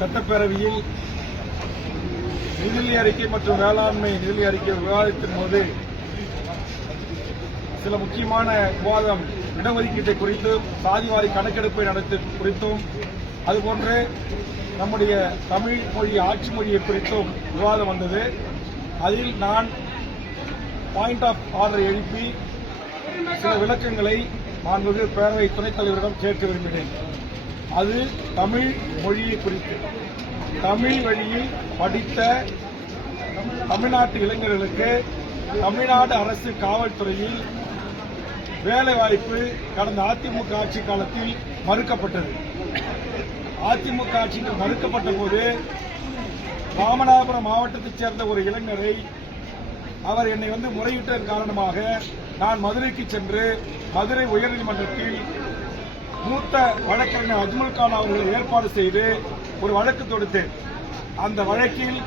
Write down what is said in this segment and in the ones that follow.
சட்டப்பேரவையில் நிதிநிலை அறிக்கை மற்றும் வேளாண்மை நிதிநிலை அறிக்கை விவாதத்தின் போது சில முக்கியமான விவாதம் இடஒதுக்கீட்டை குறித்தும் சாதிவாரி கணக்கெடுப்பை நடத்தி குறித்தும் அதுபோன்று நம்முடைய தமிழ் மொழி ஆட்சி மொழியை குறித்தும் விவாதம் வந்தது. அதில் நான் பாயிண்ட் ஆஃப் ஆர்டரை எழுப்பி சில விளக்கங்களை மாண்புமிகு பேரவை துணைத் தலைவரிடம் கேட்க விரும்பினேன் அது தமிழ் மொழியை குறித்து. தமிழ் வழியில் படித்த தமிழ்நாட்டு இளைஞர்களுக்கு தமிழ்நாடு அரசு காவல்துறையில் வேலைவாய்ப்பு கடந்த அதிமுக ஆட்சி காலத்தில் மறுக்கப்பட்டது. அதிமுக ஆட்சியில் மறுக்கப்பட்ட போது ராமநாதபுரம் மாவட்டத்தைச் சேர்ந்த ஒரு இளைஞரை அவர் என்னை வந்து முறையிட்டதன் காரணமாக நான் மதுரைக்கு சென்று மதுரை உயர்நீதிமன்றத்தில் மூத்த வழக்கறிஞர் அஜ்மல் கான் அவர்கள் ஏற்பாடு செய்து ஒரு வழக்கு தொடுத்தேன். அந்த வழக்கில்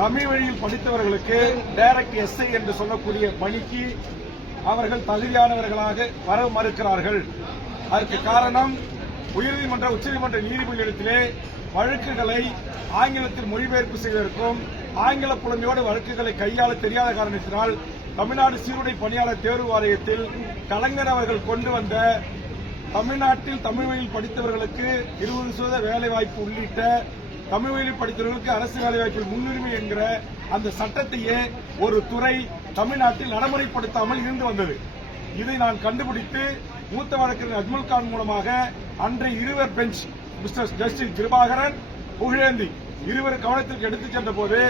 தமிழ் வழியில் படித்தவர்களுக்கு டைரக்ட் எஸ்ஐ என்று சொல்லக்கூடிய பணிக்கு அவர்கள் தகுதியானவர்களாக வர மறுக்கிறார்கள். அதற்கு காரணம் உயர்நீதிமன்ற உச்சநீதிமன்ற நீதிபதிகளிடத்திலே வழக்குகளை ஆங்கிலத்தில் மொழிபெயர்ப்பு செய்வதற்கும் ஆங்கில புலமையோடு வழக்குகளை கையாள தெரியாத காரணத்தினால் தமிழ்நாடு சீருடை பணியாளர் தேர்வு வாரியத்தில் கலைஞர் அவர்கள் கொண்டு வந்த தமிழ்நாட்டில் தமிழ் வழியில் படித்தவர்களுக்கு இருபது சதவீத வேலை வாய்ப்பு உள்ளிட்ட தமிழ் வழியில் படித்தவர்களுக்கு அரசு வேலை வாய்ப்பில் முன்னுரிமை என்கிற அந்த சட்டத்தையே ஒரு துறை தமிழ்நாட்டில் நடைமுறைப்படுத்தாமல் இருந்து வந்தது. இதை நான் கண்டுபிடித்து மூத்த வழக்கறிஞர் அஜ்மல் கான் மூலமாக அன்றைய இருவர் bench mister justice Kirubakaran Pugazhendhi இருவர் கவனத்திற்கு எடுத்துச் சென்ற போது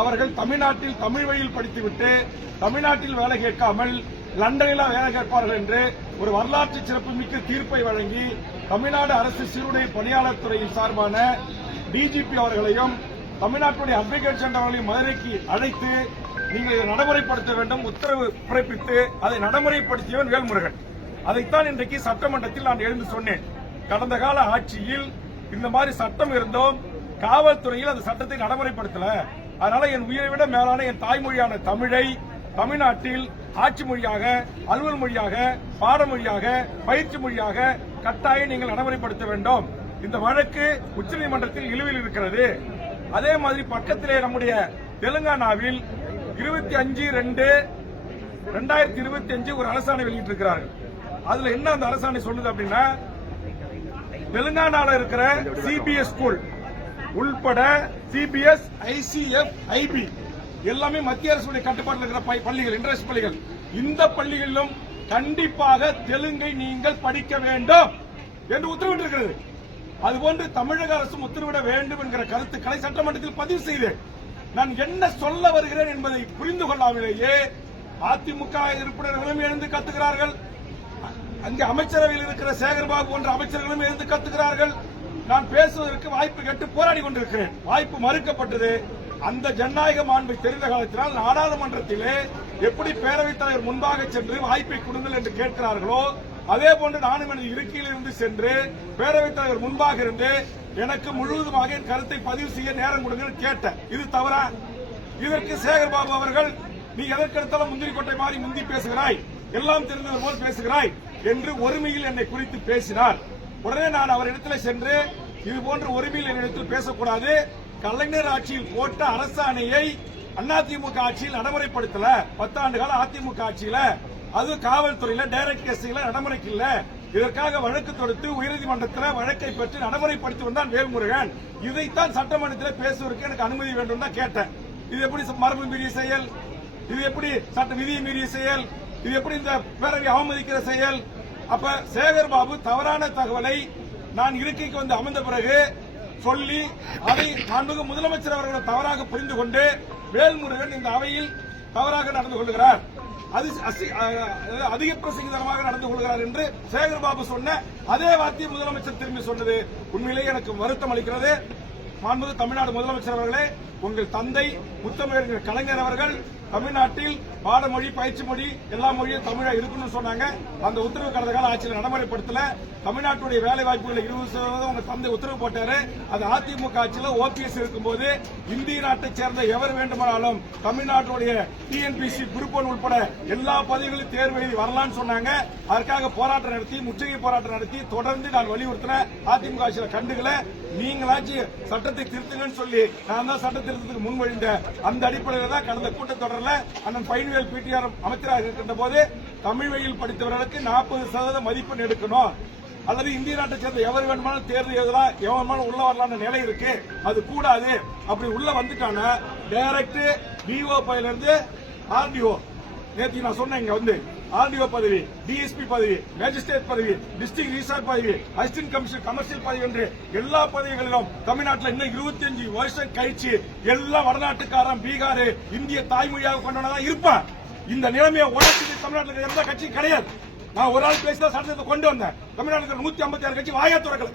அவர்கள் தமிழ்நாட்டில் தமிழ் வழியில் படித்துவிட்டு தமிழ்நாட்டில் வேலை கேட்காமல் லண்டனில் வேலை கேட்பார்கள் என்று ஒரு வரலாற்று சிறப்புமிக்க தீர்ப்பை வழங்கி தமிழ்நாடு அரசு சீருடை பணியாளர் துறையின் சார்பான டிஜிபி அவர்களையும் தமிழ்நாட்டுடைய அட்வொகேட் சென்றவர்களையும் மதுரைக்கு அழைத்து நீங்கள் இதை நடைமுறைப்படுத்த வேண்டும் உத்தரவு பிறப்பித்து அதை நடைமுறைப்படுத்தியவன் வேல்முருகன். அதைத்தான் இன்றைக்கு சட்டமன்றத்தில் நான் எழுந்து சொன்னேன். கடந்த கால ஆட்சியில் இந்த மாதிரி சட்டம் இருந்தோம். காவல்துறையில் அந்த சட்டத்தை நடைமுறைப்படுத்தல. அதனால என் உயிரை விட மேலான என் தாய்மொழியான தமிழை தமிழ்நாட்டில் ஆட்சி மொழியாக அலுவல் மொழியாக பாடமொழியாக பயிற்சி மொழியாக கட்டாயம் நீங்கள் நடைமுறைப்படுத்த வேண்டும். இந்த வழக்கு உச்சநீதிமன்றத்தில் இழுவில் இருக்கிறது. அதே மாதிரி பக்கத்திலே நம்முடைய தெலுங்கானாவில் இருபத்தி அஞ்சு ரெண்டு ரெண்டாயிரத்தி இருபத்தி அஞ்சு ஒரு அரசாணை வெளியிட்டிருக்கிறார்கள். அதுல என்ன அந்த அரசாணை சொல்லுது அப்படின்னா தெலுங்கானால இருக்கிற சிபிஎஸ் ஸ்கூல் உள்பட சிபிஎஸ் ஐசிஎஃப் ஐபி எல்லாமே மத்திய அரசுடைய கட்டுப்பாட்டில் இருக்கிற பள்ளிகள் இன்டர்நேஷனல் பள்ளிகள். இந்த பள்ளிகளிலும் கண்டிப்பாக தெலுங்கை நீங்கள் படிக்க வேண்டும் என்று உத்தரவிட்டிருக்கிறது. அதுபோன்று தமிழக அரசும் உத்தரவிட வேண்டும் என்கிற கருத்துக்களை சட்டமன்றத்தில் பதிவு செய்தேன். நான் என்ன சொல்ல வருகிறேன் என்பதை புரிந்து கொள்ளாமலேயே அதிமுக உறுப்பினர்களும் எழுந்து கத்துகிறார்கள். அங்கே அமைச்சரவையில் இருக்கிற சேகர்பாபு போன்ற அமைச்சர்களும் எழுந்து கத்துகிறார்கள். நான் பேசுவதற்கு வாய்ப்பு கேட்டு போராடி கொண்டிருக்கிறேன். வாய்ப்பு மறுக்கப்பட்டது. அந்த ஜனநாயக மாண்பை தெரிந்த காலத்தினால் நாடாளுமன்றத்திலே எப்படி பேரவைத் தலைவர் முன்பாக சென்று வாய்ப்பை கொடுங்கள் என்று கேட்கிறார்களோ அதே போன்று நானும் எனது இருக்கையில் இருந்து சென்று பேரவைத் தலைவர் முன்பாக இருந்து எனக்கு முழுவதுமாக என் கருத்தை பதிவு செய்ய நேரம் கொடுங்கள் கேட்டேன். இது தவறா? இதற்கு சேகர்பாபு அவர்கள் நீ எதற்கெடுத்தாலும் முந்திரி கொட்டை மாறி முந்தி பேசுகிறாய் எல்லாம் தெரிந்தது போல் பேசுகிறாய் என்று ஒருமையில் என்னை குறித்து பேசினார். உடனே நான் அவரிடத்தில் சென்று இது போன்ற ஒருமையில் என்னிடத்தில் பேசக்கூடாது கலைஞர் ஆட்சியில் போட்ட அரசாணையை அதிமுக ஆட்சியில் நடைமுறைப்படுத்தல. பத்தாண்டு கால அதிமுக ஆட்சியில. அது காவல்துறையில டைரக்ட் கேசில நடைமுறைக்கு இல்ல இதற்காக வழக்கு தொடுத்து உயர்நீதிமன்றத்தில் வழக்கை பெற்று நடைமுறைப்படுத்தி வந்தான் வேல்முருகன். இதைத்தான் சட்டமன்றத்தில் பேசுவதற்கு எனக்கு அனுமதி வேண்டும் தான் கேட்டேன். இது எப்படி மரபு மீறிய செயல்? இது எப்படி சட்ட விதியை மீறிய செயல்? இது எப்படி இந்த பேரவை அவமதிக்கிற செயல்? அப்ப சேகர் பாபு தவறான தகவலை நான் இருக்கைக்கு வந்து அமர்ந்த பிறகு சொல்லி அதை மாண்புமிகு முதலமைச்சர் அவர்கள் தவறாக புரிந்து கொண்டு வேல்முருகன் இந்த அவையில் தவறாக நடந்து கொள்கிறார். அது அசி- அதிக பிரசங்கிதரமாக நடந்து கொள்கிறார் என்று சேகர் பாபு சொன்ன அதே வார்த்தையை முதலமைச்சர் திரும்பி சொன்னது. உண்மையிலேயே எனக்கு வருத்தம் அளிக்கிறது. மாண்புமிகு தமிழ்நாடு முதலமைச்சர் அவர்களே உங்கள் தந்தை முத்தமிழர் கலைஞர் அவர்கள் தமிழ்நாட்டில் பாடமொழி பயிற்சி மொழி எல்லா மொழியும் தமிழா இருக்கணும்னு சொன்னாங்க. அந்த உத்தரவு கடந்த கால ஆட்சியில் நடைமுறைப்படுத்தல. தமிழ்நாட்டுடைய வேலை வாய்ப்புகளை இருபது சதவீதம் உங்க தந்தை உத்தரவு போட்டாரு. அது அதிமுக ஆட்சியில் ஓபிஎஸ் இருக்கும்போது இந்திய நாட்டை சேர்ந்த எவர் வேண்டுமானாலும் தமிழ்நாட்டுடைய டிஎன்பிசி குரூப் ஒன் உட்பட எல்லா பதவிகளும் தேர்வு எழுதி வரலாம்னு சொன்னாங்க. அதற்காக போராட்டம் நடத்தி முற்றுகை போராட்டம் நடத்தி தொடர்ந்து நான் வலியுறுத்தின அதிமுக ஆட்சியில் கண்டுகளை நீங்களாச்சும் சட்டத்தை திருத்துங்கன்னு சொல்லி நான் தான் சட்டத்தில் திருத்தத்துக்கு முன்மொழிந்த அந்த அடிப்படையில் தான் கடந்த கூட்டத்தொடரில் அண்ணன் பைன்வேல் பிடிஆர் அமைச்சராக இருக்கின்ற போது தமிழ் வழியில் படித்தவர்களுக்கு நாற்பது சதவீதம் மதிப்பெண் எடுக்கணும். அல்லது இந்திய நாட்டை சேர்ந்த எவர் வேணுமானாலும் தேர்வு எழுதலாம் எவன் வேணுமானாலும் உள்ள வரலாம்னு நிலை இருக்கு. அது கூடாது. அப்படி உள்ள வந்துட்டானா டைரக்ட் டிஓ பையிலிருந்து ஆர்டிஓ நேற்று நான் சொன்னேன் இங்க வந்து. ஆர்டிஓ பதவி டிஎஸ்பி பதவி மேஜிஸ்ட்ரேட் பதவி டிஸ்ட்ரிக்ட் ரிசார்ட் பதவி அசிஸ்டன்ட் கமிஷனர் கமர்ஷியல் பதவி என்று எல்லா பதவிகளிலும் தமிழ்நாட்டில் இன்னும் இருபத்தஞ்சு வருஷம் கழிச்சு எல்லா வடநாட்டுக்காரன் பீகார் இந்திய தாய்மொழியாக கொண்டவனா இருப்பான். இந்த நிலைமையை உடச்சு தமிழ்நாட்டில் இருக்கிற எந்த கட்சியும் கிடையாது. நான் ஒரு ஆள் பேசி தான் சட்டத்தை கொண்டு வந்தேன். தமிழ்நாட்டில் நூத்தி ஐம்பத்தி ஆறு கட்சி வாயா துறக்கல.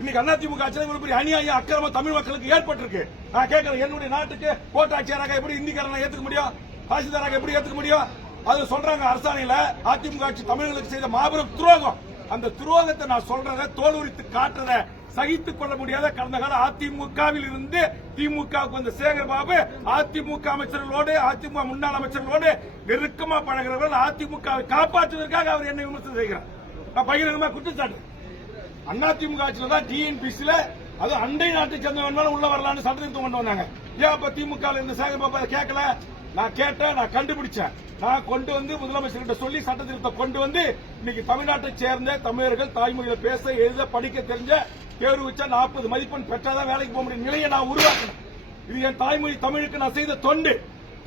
இன்னைக்கு அதிமுக ஆட்சியில் இவ்வளவு பெரிய அநியாயம் அக்கிரமம் தமிழ் மக்களுக்கு ஏற்பட்டிருக்கு. நான் கேட்கிறேன் என்னுடைய நாட்டுக்கு கோட்டாட்சியராக எப்படி இந்திக்காரனை ஏத்துக்க முடியும்? தாசில்தாராக எப்படி ஏத்துக்க முடியும்? அது சொல்றாங்க அரசாணையில அதிமுக ஆட்சி தமிழர்களுக்கு செய்த மாபெரும் துரோகம். அந்த துரோகத்தை நான் சொல்றத தோல் உரித்து காட்டுறத சகித்துக் கொள்ள முடியாத கடந்த கால அதிமுகவில் இருந்து திமுகவுக்கு வந்த சேகர் பாபு அதிமுக அமைச்சர்களோடு அதிமுக முன்னாள் அமைச்சர்களோடு நெருக்கமா பழகிறவர்கள் அதிமுகவை காப்பாற்றுவதற்காக அவர் என்ன விமர்சனம் செய்கிறார். நான் பகிரங்கமா குற்றச்சாட்டு. அதிமுக ஆட்சியில தான் டிஎன்பிசியில அது அண்டை நாட்டை சேர்ந்தவன் உள்ள வரலாம்னு சட்டத்திருத்தம் கொண்டு வந்தாங்க. ஏன் அப்ப திமுக இந்த சேகர் பாபா அதை கேட்கல? நான் கேட்டேன் நான் கண்டுபிடிச்சேன். நான் கொண்டு வந்து முதலமைச்சர்கிட்ட சொல்லி சட்டத்திருத்தம் கொண்டு வந்து இன்னைக்கு தமிழ்நாட்டை சேர்ந்த தமிழர்கள் தாய்மொழியில பேச எழுத படிக்க தெரிஞ்ச தேர்வு வச்சா நாற்பது மதிப்பெண் பெற்றாதான் வேலைக்கு போக முடியும். நிலையை நான் உருவாக்கினேன் இது என் தாய்மொழி தமிழுக்கு நான் செய்த தொண்டு.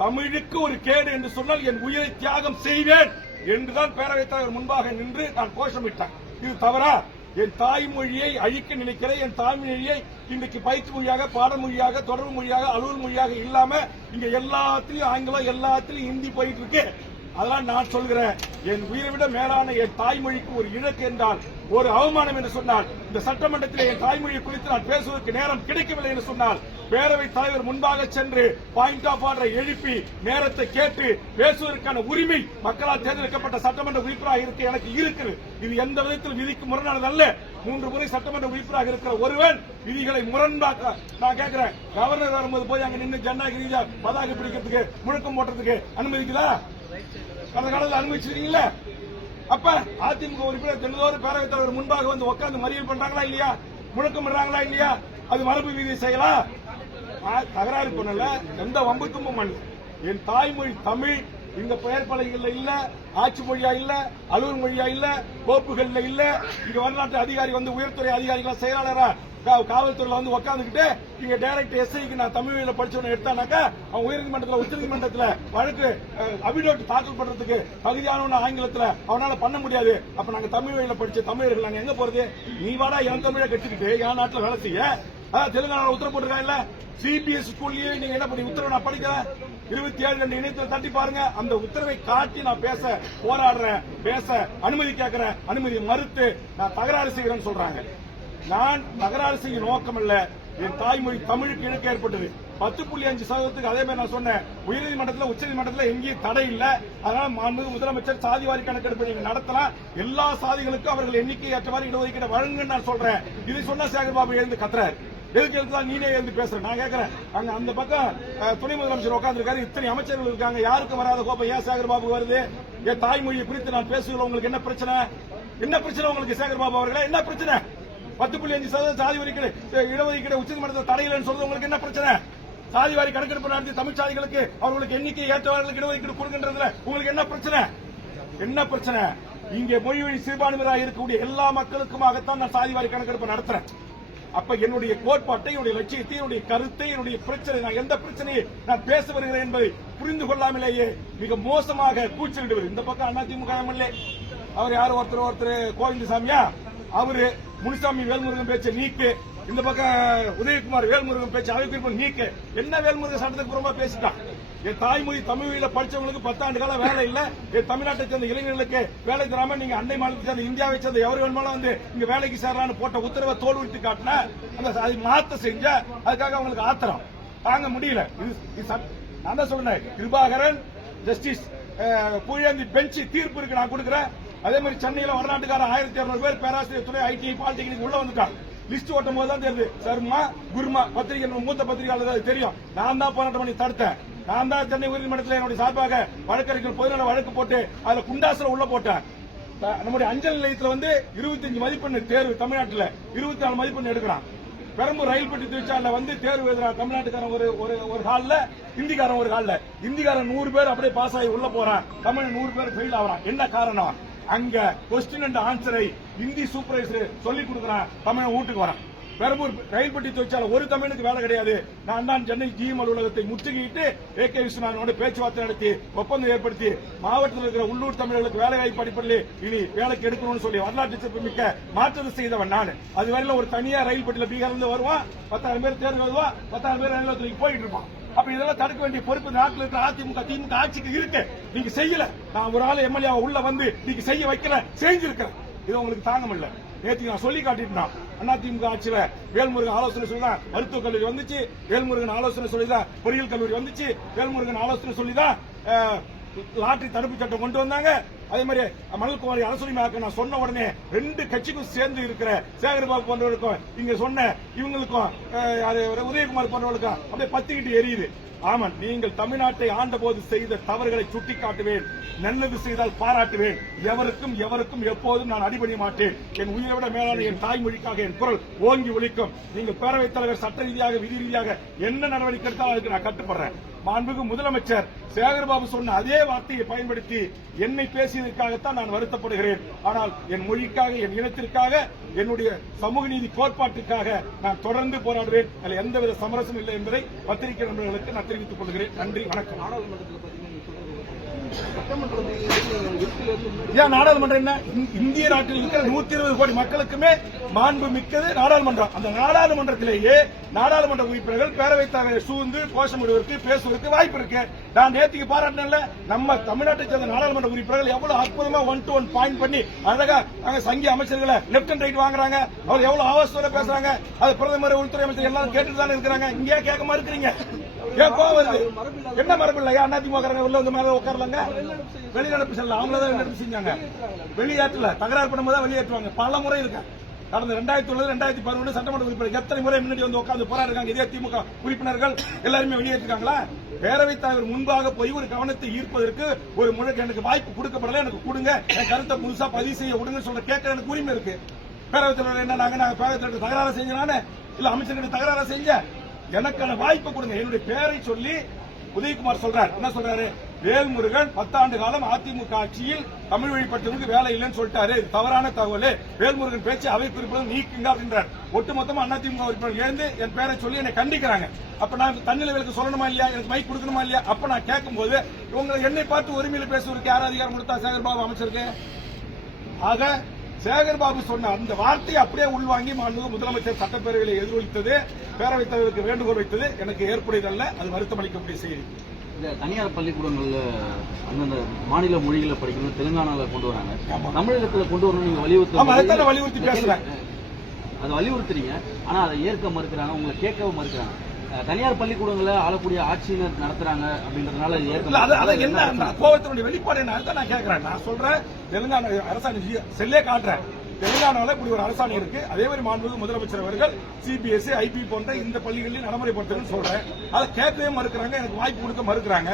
தமிழுக்கு ஒரு கேடு என்று சொன்னால் என் உயிரை தியாகம் செய்வேன் என்றுதான் பேரவைத் தலைவர் முன்பாக நின்று நான் கோஷமிட்டேன் இது தவறா? என் தாய்மொழியை அழிக்க நினைக்கிற என் தாய்மொழியை இன்றைக்கு பயிற்சி மொழியாக பாடமொழியாக தொடர்பு மொழியாக அலுவல் மொழியாக இல்லாம இங்க எல்லாத்திலையும் ஆங்கிலம் எல்லாத்திலையும் ஹிந்தி போயிட்டு இருக்கு. அதெல்லாம் நான் சொல்கிறேன். என் உயிரை விட மேலான என் தாய்மொழிக்கு ஒரு இழக்கு என்றால் ஒரு அவமானம் என்று சொன்னால் இந்த சட்டமன்றத்தில் என் தாய்மொழி குறித்து நான் பேசுவதற்கு நேரம் கிடைக்கவில்லை என்று சொன்னால் பேரவைத் தலைவர் முன்பாக சென்று பாயிண்ட் ஆஃப் ஆர்டரை எழுப்பி நேரத்தை கேட்டு பேசுவதற்கான உரிமை மக்களால் தேர்ந்தெடுக்கப்பட்ட சட்டமன்ற உறுப்பினராக இருக்க எனக்கு இருக்குது இது எந்த விதத்தில் விதிக்கு முரணானது அல்ல. மூன்று முறை சட்டமன்ற உறுப்பினராக இருக்கிற ஒருவன் விதிகளை முரண்பாக்க நான் கேட்கிறேன் கவர்னர் வரும்போது போய் அங்க நின்று ஜனநாயக ரீதியா பதாகை பிடிக்கிறதுக்கு முழக்கம் போட்டுறதுக்கு அனுமதிக்குதா கடந்த காலத்தில் அனுமதிச்சிருக்கீங்களா அப்ப அதிமுக உறுப்பினர் தினதோறும் பேரவைத் தலைவர் முன்பாக வந்து உட்கார்ந்து மறியல் பண்றாங்களா இல்லையா? முழக்கம் பண்றாங்களா இல்லையா? அது மரபு விதி செய்யலாம் தகராறு பண்ணல. எந்த வம்பு தும்பும் பண்ணல என் தாய்மொழி தமிழ் இந்த பெயர் பலகைகள்ல இல்ல ஆட்சி மொழியா இல்ல அலுவல் மொழியா இல்ல கோப்புகள்ல இல்ல. இங்க வரலாற்று அதிகாரி வந்து உயர்த்துறை அதிகாரிகளா செயலாளரா? காவல்துறையில வந்து உட்காந்துக்கிட்டு இங்க டைரக்ட் எஸ்ஐக்கு நான் தமிழ் வழியில் படிச்சவன எடுத்தானாக்கா அவன் உயர்நீதிமன்றத்தில் உச்சநீதிமன்றத்தில் வழக்கு அபிடோட் தாக்கல் பண்றதுக்கு தகுதியானவன ஆங்கிலத்தில் அவனால பண்ண முடியாது. அப்ப நாங்க தமிழ் வழியில படிச்ச தமிழர்கள் நாங்க எங்க போறது? நீ வாடா என் தமிழை கட்டிக்கிட்டு என் நாட்டில் வேலை செய்ய. தெலுங்கானால உத்தரவு போட்டிருக்காங்கல்ல சிபிஎஸ் ஸ்கூல்லயே நீங்க என்ன பண்ணி உத்தரவு நான் படிக்கிறேன் இருபத்தி ஏழு ரெண்டு இணையத்தில் தட்டி பாருங்க. அந்த உத்தரவை காட்டி நான் பேச போராடுறேன் பேச அனுமதி கேட்கிறேன் அனுமதி மறுத்து நான் தகராறு செய்கிறேன்னு சொல்றாங்க. நான் தகராறு செய்ய நோக்கம் இல்ல என் தாய்மொழி தமிழுக்கு இழக்க ஏற்பட்டது. பத்து புள்ளி அஞ்சு சதவீதத்துக்கு அதே மாதிரி நான் சொன்னேன். உயர்நீதிமன்றத்தில் உச்சநீதிமன்றத்தில் எங்கேயும் தடை இல்லை. அதனால மாண்புமிகு முதலமைச்சர் சாதிவாரி கணக்கெடுப்பு நீங்க நடத்தலாம். எல்லா சாதிகளுக்கும் அவர்கள் எண்ணிக்கை ஏற்றவாறு இடஒதுக்கீடு வழங்குன்னு நான் சொல்றேன். இதை சொன்ன சேகர் பாபு எழுந்து கத்துறாரு. எதுக்கு தான் நீனே எழுந்து பேசுற. நான் கேட்கறேன் அங்க அந்த பக்கம் துணை முதலமைச்சர் உட்காந்துருக்காரு இத்தனை அமைச்சர்கள் இருக்காங்க. யாருக்கும் வராத கோப்பம் ஏன் சேகர் பாபு வருது? என் தாய்மொழியை குறித்து நான் பேசுகிறேன் உங்களுக்கு என்ன பிரச்சனை? என்ன பிரச்சனை உங்களுக்கு சேகர் பாபு அவர்களே? என்ன பிரச்சனை? பத்து புள்ளி அஞ்சு சதவீதம் சாதி ஒதுக்கீடு இடஒதுக்கீடு உச்சநீதிமன்றத்தில் தடையில்லைன்னு சொல்றது உங்களுக்கு என்ன பிரச்சனை? சாதிவாரி கணக்கெடுப்பு நடத்தி தமிழ் சாதிகளுக்கு அவர்களுக்கு எண்ணிக்கை ஏற்றவர்களுக்கு இடஒதுக்கீடு கொடுக்கின்றதுல உங்களுக்கு என்ன பிரச்சனை? என்ன பிரச்சனை? இங்கே மொழி வழி சிறுபான்மையாக இருக்கக்கூடிய எல்லா மக்களுக்குமாகத்தான் நான் சாதிவாரி கணக்கெடுப்பு நடத்துறேன். அப்ப என்னுடைய கோட்பாட்டை என்னுடைய லட்சியத்தை என்னுடைய கருத்தை என்னுடைய பிரச்சனை நான் எந்த பிரச்சனையை நான் பேச வருகிறேன் என்பதை புரிந்து கொள்ளாமலேயே மிக மோசமாக கூச்சலிடுவது. இந்த பக்கம் அதிமுக எம்எல்ஏ. அவர் யார்? ஒருத்தர் ஒருத்தர் கோவிந்தசாமியா? அவரு முனிசாமி வேல்முருகன் பேச்சு நீக்கு இந்த பக்கம் உதயகுமார் வேல்முருகன் பேச்சு அவை குறிப்பு நீக்கு. என்ன வேல்முருகன் சட்டத்துக்கு புறமா பேசிட்டான் என் தாய்மொழி தமிழில் படிச்சவங்களுக்கு பத்தாண்டு காலம் வேலை இல்ல. என் தமிழ்நாட்டை சேர்ந்த இளைஞர்களுக்கு வேலை தராம நீங்க அண்டை மாநிலத்தை சேர்ந்த இந்தியாவை சேர்ந்த எவர் வேணுமாலும் வந்து இங்க வேலைக்கு சேரலான்னு போட்ட உத்தரவை தோல் உரித்து காட்டின அந்த அதை மாத்த செஞ்ச அதுக்காக அவங்களுக்கு ஆத்திரம். தாங்க முடியல. இது நான் தான் சொல்றேன். கிருபாகரன் ஜஸ்டிஸ் புயந்தி பெஞ்சு தீர்ப்பு இருக்கு நான் கொடுக்குறேன். அதே மாதிரி சென்னையில் வடநாட்டுக்காரன் ஆயிரத்தி இருநூறு பேர் பேராசிரியர் துறை ஐடி பாலிடெக்னிக் உள்ள வந்துட்டாங்க லிஸ்ட் ஓட்டும் போது தான் தெரியுது. சர்மா குருமா பத்திரிகை மூத்த பத்திரிகையாளர் அது தெரியும். நான் தான் போராட்டம் பண்ணி தடுத்தேன். நான் தான் சென்னை உயர்நீதிமன்றத்தில் என்னுடைய சார்பாக வழக்கறிஞர் பொதுநல வழக்கு போட்டு அதுல குண்டாசுல உள்ள போட்டேன். நம்முடைய அஞ்சல் நிலையத்தில் வந்து 25 மதிப்பெண் தேர்வு தமிழ்நாட்டில். இருபத்தி நாலு மதிப்பெண் எடுக்கிறான். பெரம்பூர் ரயில் பெட்டி தொழிற்சாலையில வந்து தேர்வு எழுதுறான் தமிழ்நாட்டுக்காரன் ஒரு ஒரு ஒரு ஹாலில் இந்திக்காரன் ஒரு ஹாலில். இந்திக்காரன் நூறு பேர் அப்படியே பாஸ் ஆகி உள்ள போறான். தமிழ் நூறு பேர் ஃபெயில் ஆகிறான். என்ன காரணம்? அங்க கொஸ்டின் அண்ட் ஆன்சரை ஹிந்தி சூப்பர்வைசர் சொல்லி கொடுக்குறான். தமிழன் வீட்டுக்கு வரான். பெரம்பூர் ரயில் பெட்டி தொழிற்சாலை ஒரு தமிழுக்கு வேலை கிடையாது. நான் தான் சென்னை ஜிஎம் அலுவலகத்தை முற்றுகையிட்டு ஏ கே விஸ்வநாதனோட பேச்சுவார்த்தை நடத்தி ஒப்பந்தம் ஏற்படுத்தி மாவட்டத்தில் இருக்கிற உள்ளூர் தமிழர்களுக்கு வேலை வாய்ப்பு அடிப்படையில் இனி வேலைக்கு எடுக்கணும்னு சொல்லி வரலாற்று சிறப்பு மிக்க மாற்றத்தை செய்தவன் நான். அது வரையில ஒரு தனியா ரயில் பெட்டியில இருந்து வருவான் பத்தாயிரம் பேர் தேர்வு வருவான் பத்தாயிரம் பேர் ரயில் நிலையத்துக்கு போயிட்டு இருப்பான். அப்ப இதெல்லாம் தடுக்க வேண்டிய பொறுப்பு நாட்டில் இருக்கிற அதிமுக திமுக ஆட்சிக்கு இருக்கு. நீங்க செய்யல. நான் ஒரு ஆள் எம்எல்ஏ உள்ள வந்து நீங்க செய்ய வைக்கல செஞ்சிருக்கிறேன். இது உங்களுக்கு தாங்க முடியல நேற்று நான் சொல்லி காட்டிட்டு அதிமுக ஆட்சியில வேல்முருகன் ஆலோசனை சொல்லி தான் மருத்துவக் கல்லூரி வந்துச்சு. வேல்முருகன் ஆலோசனை சொல்லி தான் பொறியியல் கல்லூரி வந்துச்சு. வேல்முருகன் ஆலோசனை சொல்லி தான் லாட்டரி தடுப்பு சட்டம் கொண்டு வந்தாங்க. அதே மாதிரி மணல்குமாரி அரசுரிமையாக்க நான் சொன்ன உடனே ரெண்டு கட்சிக்கும் சேர்ந்து இருக்கிற சேகர்பாபு போன்றவருக்கும் இங்க சொன்ன இவங்களுக்கும் உதயகுமார் போன்றவர்களுக்கும் அப்படியே பத்திக்கிட்டு எரியுது. ஆமன் நீங்கள் தமிழ்நாட்டை ஆண்டபோது செய்த தவறுகளை சுட்டிக்காட்டுவேன். நல்லது செய்தால் பாராட்டுவேன். எவருக்கும் எவருக்கும் எப்போதும் நான் அடிபணிய மாட்டேன். என் உயிரை விட மேலான என் தாய்மொழிக்காக என் குரல் ஓங்கி ஒழிக்கும் நீங்கள் பேரவைத் தலைவர் சட்ட ரீதியாக விதி ரீதியாக என்ன நடவடிக்கை எடுத்தாலும் அதுக்கு நான் கட்டுப்படுறேன். மாண்புக்கு முதலமைச்சர் சேகர்பாபு சொன்ன அதே வார்த்தையை பயன்படுத்தி என்னை பேசியதற்காகத்தான் நான் வருத்தப்படுகிறேன். ஆனால் என் மொழிக்காக என் இனத்திற்காக என்னுடைய சமூக நீதி கோட்பாட்டுக்காக நான் தொடர்ந்து போராடுவேன். அதில் எந்தவித சமரசம் இல்லை என்பதை பத்திரிகை நண்பர்களுக்கு நான் தெரிவித்துக் கொள்கிறேன். நன்றி வணக்கம் நாடாளுமன்றத்தில் பார்த்தீங்கன்னா சட்டமன்ற இருப்பிலிருந்து ஏன் நாடாளுமன்றம் என்ன? இந்திய நாட்டில் இருக்கிற நூத்தி இருபது கோடி மக்களுக்குமே மாண்பு மிக்கது நாடாளுமன்றம். அந்த நாடாளுமன்றத்திலேயே நாடாளுமன்ற உறுப்பினர்கள் பேரவைத் தலைவர் சூழ்ந்து கோஷமிடுவதற்கு பேசுவதற்கு வாய்ப்பு இருக்கு. நான் நேற்றுக்கு பாராட்டினேன்ல நம்ம தமிழ்நாட்டை சேர்ந்த நாடாளுமன்ற உறுப்பினர்கள் எவ்வளவு அற்புதமா ஒன் டு ஒன் பாயிண்ட் பண்ணி அழகா அங்க சங்கி அமைச்சர்களை லெப்ட் அண்ட் ரைட் வாங்குறாங்க. அவர் எவ்வளவு ஆவாசத்தோட பேசுறாங்க. அது பிரதமர் உள்துறை அமைச்சர் எல்லாரும் கேட்டுட்டு தானே இருக்கிறாங்க. இங்கே கேட்க இருக்கிறீங்க ஏன் கோவம் வருது? என்ன மரபு இல்லையா அதிமுக உள்ள வந்து மேல உட்காரலங்க? வெளிநடப்பு செல்ல அவங்களதான் தான் செஞ்சாங்க. வெளியேற்றல. தகராறு பண்ணும்போது வெளியேற்றுவாங்க. பல முறை இருக்கு. கடந்த ரெண்டாயிரத்தி ஒன்பது ரெண்டாயிரத்தி பதினொன்று சட்டமன்ற உறுப்பினர் எத்தனை முறை முன்னாடி வந்து உட்காந்து போராடுறாங்க இதே திமுக உறுப்பினர்கள் எல்லாருமே வெளியேற்றிருக்காங்களா? பேரவைத் தலைவர் முன்பாக போய் ஒரு கவனத்தை ஈர்ப்பதற்கு ஒரு முழு எனக்கு வாய்ப்பு கொடுக்கப்படல. எனக்கு கொடுங்க. என் கருத்தை முழுசா பதிவு செய்ய விடுங்க சொல்ற கேட்க எனக்கு உரிமை இருக்கு. பேரவைத் தலைவர் என்ன நாங்க நாங்க பேரவைத் தலைவர் தகராறு செஞ்சனானே? இல்ல அமைச்சர்கிட்ட தகராறு செஞ்ச? எனக்கான வாய்ப்பு கொடுங்க. என்னுடைய பேரை சொல்லி உதயகுமார் சொல்றார். என்ன சொல்றாரு? வேல்முருகன் பத்தாண்டு காலம் அதிமுக ஆட்சியில் தமிழ் வழிபட்டவருக்கு வேலை இல்லைன்னு சொல்லிட்டாரு. இது தவறான தகவல். வேல்முருகன் பேச்சு அவை குறிப்பிடம் நீக்குங்க அப்படின்றார். ஒட்டுமொத்தமா அதிமுக உறுப்பினர் எழுந்து என் பேரை சொல்லி என்னை கண்டிக்கிறாங்க. அப்ப நான் தன்னிலவர்களுக்கு சொல்லணுமா இல்லையா? எனக்கு மைக் கொடுக்கணுமா இல்லையா? அப்ப நான் கேட்கும்போது இவங்க என்னை பார்த்து உரிமையில பேசுவதற்கு யார் அதிகாரம் கொடுத்தா சேகர்பாபு அமைச்சருக்கு? ஆக சேகர்பாபு சொன்ன அந்த வார்த்தையை அப்படியே உள்வாங்கி மாண்புமிகு முதலமைச்சர் சட்டப்பேரவையில் எதிரொலித்தது பேரவைத் தலைவருக்கு வேண்டுகோள் வைத்தது எனக்கு ஏற்புடையதல்ல. அது வருத்தம் அளிக்கக்கூடிய செய்தி. இந்த தனியார் பள்ளிக்கூடங்கள்ல அந்தந்த மாநில மொழிகளை படிக்கணும் தெலுங்கானால கொண்டு வராங்க. தமிழகத்துல கொண்டு வரணும் நீங்க வலியுறுத்த வலியுறுத்தி பேசுறேன். அதை வலியுறுத்துறீங்க. ஆனா அதை ஏற்க மறுக்கிறாங்க உங்களை கேட்கவும் மறுக்கிறாங்க. தனியார் பள்ளிக்கூடங்களை ஆளக்கூடிய ஆட்சியினர் நடத்துறாங்க அப்படின்றதுனால என்ன அந்த கோபத்தினுடைய வெளிப்பாடு என்ன? அதுதான் நான் கேட்கிறேன் நான் சொல்றேன் தெலுங்கானா அரசாணை செல்லே காட்டுறேன். தெலுங்கானால இப்படி ஒரு அரசாணை இருக்கு. அதே மாதிரி மாண்புமிகு முதலமைச்சர் அவர்கள் சிபிஎஸ்சி ஐபி போன்ற இந்த பள்ளிகளில் நடைமுறைப்படுத்துன்னு சொல்றேன். அதை கேட்கவே மறுக்கிறாங்க எனக்கு வாய்ப்பு கொடுக்க மறுக்கிறாங்க.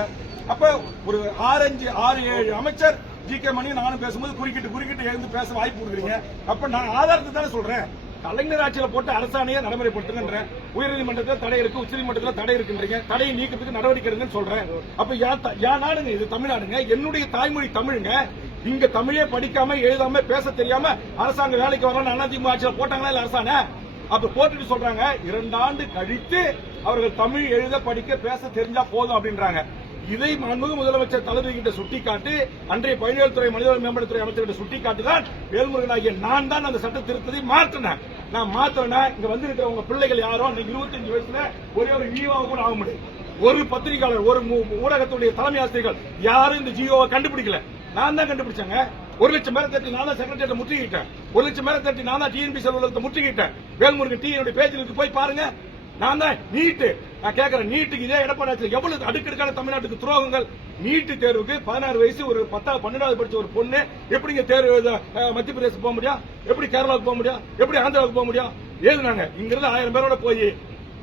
அப்ப ஒரு ஆறு அஞ்சு ஆறு ஏழு அமைச்சர் ஜி கே மணி நானும் பேசும்போது குறுக்கிட்டு குறுக்கிட்டு எழுந்து பேச வாய்ப்பு கொடுக்குறீங்க. அப்ப நான் ஆதாரத்தை தானே சொல்றேன். கலைஞர் ஆட்சியில போட்ட அரசாணையை நடைமுறைப்படுத்துங்கன்றேன் உயர்நீதிமன்றத்தில் தடை இருக்கு உச்சநீதிமன்றத்தில் தடை இருக்குன்றீங்க. தடையை நீக்கிறதுக்கு நடவடிக்கை எடுங்கன்னு சொல்றேன். அப்ப யா- யா நாடுங்க இது தமிழ்நாடுங்க என்னுடைய தாய்மொழி தமிழுங்க. இங்க தமிழே படிக்காம எழுதாம பேச தெரியாம அரசாங்க வேலைக்கு வரணும் அதிமுக ஆட்சியில் போட்டாங்களா இல்ல அரசாணை? அப்ப போட்டுட்டு சொல்றாங்க இரண்டு ஆண்டு கழித்து அவர்கள் தமிழ் எழுத படிக்க பேச தெரிஞ்சா போதும் அப்படின்றாங்க. இதை மாண்புமிகு முதலமைச்சர் தளபதி கிட்ட சுட்டிக்காட்டி அன்றைய பயணியல் துறை மனிதவள மேம்பாட்டுத்துறை அமைச்சர்கிட்ட சுட்டிக்காட்டி தான் வேல்முருகன் ஆகிய நான் தான் அந்த சட்ட திருத்தத்தை மாற்றினேன். நான் மாத்திரனா இங்க வந்திருக்கிற உங்க பிள்ளைகள் யாரோ அன்னைக்கு இருபத்தஞ்சு வயசுல ஒரே ஒரு ஈவாவை கூட ஆக முடியும் ஒரு பத்திரிகையாளர் ஒரு மூ- ஊடகத்துடைய தலைமை ஆசிரியர்கள் யாரும் இந்த ஜியோவை கண்டுபிடிக்கல. நான் தான் கண்டுபிடிச்சேங்க. ஒரு லட்சம் பேரை தட்டி நான் தான் செக்ரட்டரியேட் முற்றுகிட்டேன் ஒரு லட்சம் பேரை தட்டி நான் தான் டிஎன்பி அலுவலகத்தை முற்றுகிட்டேன் வேல்முருகன் டி என்னுடைய பேஜில் போய் பாருங்க. நான் தான் நீட்டு. நான் கேட்கிறேன் நீட்டுக்கு இதே எடப்பாடி எவ்வளவு அடுக்கடுக்கான தமிழ்நாட்டுக்கு துரோகங்கள்? நீட்டு தேர்வுக்கு பதினாறு வயசு ஒரு பத்தாவது பன்னெண்டாவது படிச்ச ஒரு பொண்ணு. எப்படிங்க தேர்வு மத்திய பிரதேசம் போக முடியும்? எப்படி கேரளாவுக்கு போக முடியும்? எப்படி ஆந்திராவுக்கு போக முடியும்? எழுதுனாங்க இங்கிருந்து ஆயிரம் பேரோட போய்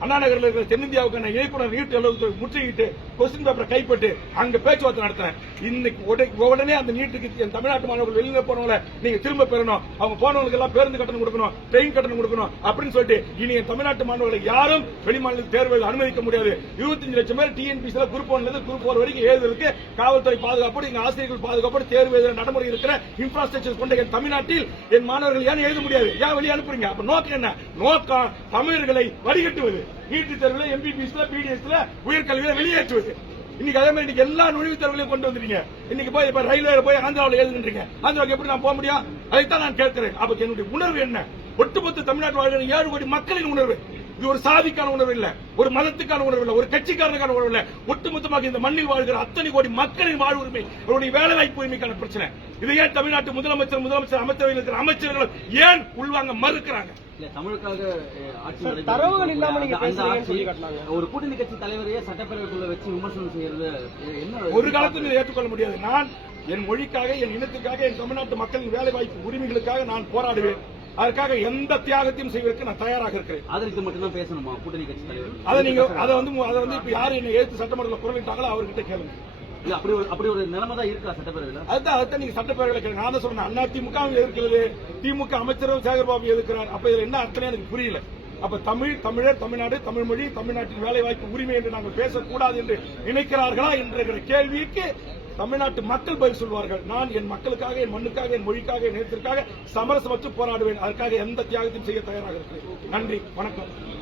அண்ணா நகரில் இருக்கிற தென்னிந்தியாவுக்கான இயக்குனர் நீட் எழுத்து முற்றுகிட்டு கொஸ்டின் பேப்பரை கைப்பட்டு அங்க பேச்சுவார்த்தை நடத்தினேன் இன்னைக்கு உடனே- உடனே அந்த நீட்டுக்கு என் தமிழ்நாட்டு மாணவர்கள் வெளியில போனவங்கள நீங்க திரும்ப பெறணும். அவங்க போனவங்களுக்கு எல்லாம் பேருந்து கட்டணம் கொடுக்கணும் ட்ரெயின் கட்டணம் கொடுக்கணும் அப்படின்னு சொல்லிட்டு இனி என் தமிழ்நாட்டு மாணவர்களை யாரும் வெளிமாநில தேர்வு அனுமதிக்க முடியாது. இருபத்தஞ்சு லட்சம் பேர் டிஎன்பிசில குரூப் ஒன்ல இருந்து குரூப் ஒரு வரைக்கும் எழுதுறதுக்கு காவல்துறை பாதுகாப்போடு எங்க ஆசிரியர்கள் பாதுகாப்போடு தேர்வு எழுதுற நடைமுறை இருக்கிற இன்ஃப்ராஸ்ட்ரக்சர் கொண்ட என் தமிழ்நாட்டில் என் மாணவர்கள் ஏன் எழுத முடியாது? ஏன் வெளியே அனுப்புறீங்க? அப்ப நோக்கம் என்ன? நோக்கம் தமிழர்களை வடிகட்டுவது. நீட்டு தேர்வுல எம்பிபிஎஸ்ல பிடிஎஸ்ல உயர்கல்வியில வெளியேற்றுவது. இன்னைக்கு அதே மாதிரி இன்னைக்கு எல்லா நுழைவுத் தேர்வுகளையும் கொண்டு வந்துருங்க இன்னைக்கு போய் இப்ப ரயில்வே போய் ஆந்திராவில் எழுதுன்றீங்க ஆந்திராவுக்கு எப்படி நான் போக முடியும்? அதைத்தான் நான் கேட்கிறேன். அப்ப என்னுடைய உணர்வு என்ன? ஒட்டுமொத்த தமிழ்நாட்டு வாழ்கிற ஏழு கோடி மக்களின் உணர்வு. இது ஒரு சாதிக்கான உணர்வு இல்ல ஒரு மதத்துக்கான உணர்வு இல்ல ஒரு கட்சிக்காரனுக்கான உணர்வு இல்ல. ஒட்டுமொத்தமாக இந்த மண்ணில் வாழ்கிற அத்தனை கோடி மக்களின் வாழ்வு உரிமை அவருடைய வேலை வாய்ப்பு உரிமைக்கான பிரச்சனை. இதை ஏன் தமிழ்நாட்டு முதலமைச்சர் முதலமைச்சர் அமைச்சரவையில் இருக்கிற அமைச்சர்கள் ஏன் உள்வாங்க மறுக்கிறாங்க. தரவுகள் இல்லாம. ஒரு கூட்டணி கட்சி தலைவரையே சட்டப்பேரவைக்குள்ள வச்சு விமர்சனம் செய்யறது இது என்ன ஒரு காலத்தில் இதை ஏற்றுக்கொள்ள முடியாது. நான் என் மொழிக்காக என் இனத்துக்காக என் தமிழ்நாட்டு மக்களின் வேலை வாய்ப்பு உரிமைகளுக்காக நான் போராடுவேன். அதற்காக எந்த தியாகத்தையும் செய்வதற்கு நான் தயாராக இருக்கிறேன். ஆதரித்து மட்டும்தான் பேசணுமா? கூட்டணி கட்சி தலைவர். அதை நீங்க அதை வந்து அதை வந்து இப்ப யாரு என்னை எழுத்து சட்டமன்றத்தில் குரலிட்டாங்களோ அவர்கிட்ட கேளுங்க. அப்படி ஒரு அப்படி ஒரு நிலைமை தான் இருக்கா சட்டப்பேரவையில? அதுதான் அதுதான் நீங்க சட்டப்பேரவையில் கேளுங்க. நான் தான் சொன்னேன் அண்ணா திமுக எதிர்க்கிறது. திமுக அமைச்சரும் சேகர்பாபு எதிர்க்கிறார். அப்ப இதுல என்ன அர்த்தம் எனக்கு புரியல. அப்ப தமிழ் தமிழர் தமிழ்நாடு தமிழ் மொழி தமிழ்நாட்டின் வேலை வாய்ப்பு உரிமை என்று நாங்கள் பேசக்கூடாது என்று நினைக்கிறார்களா என்ற கேள்விக்கு தமிழ்நாட்டு மக்கள் பதில் சொல்வார்கள். நான் என் மக்களுக்காக என் மண்ணுக்காக என் மொழிக்காக என் நேரத்திற்காக சமரசமற்று போராடுவேன். அதற்காக எந்த தியாகத்தையும் செய்ய தயாராக இருக்கிறேன். நன்றி. வணக்கம்.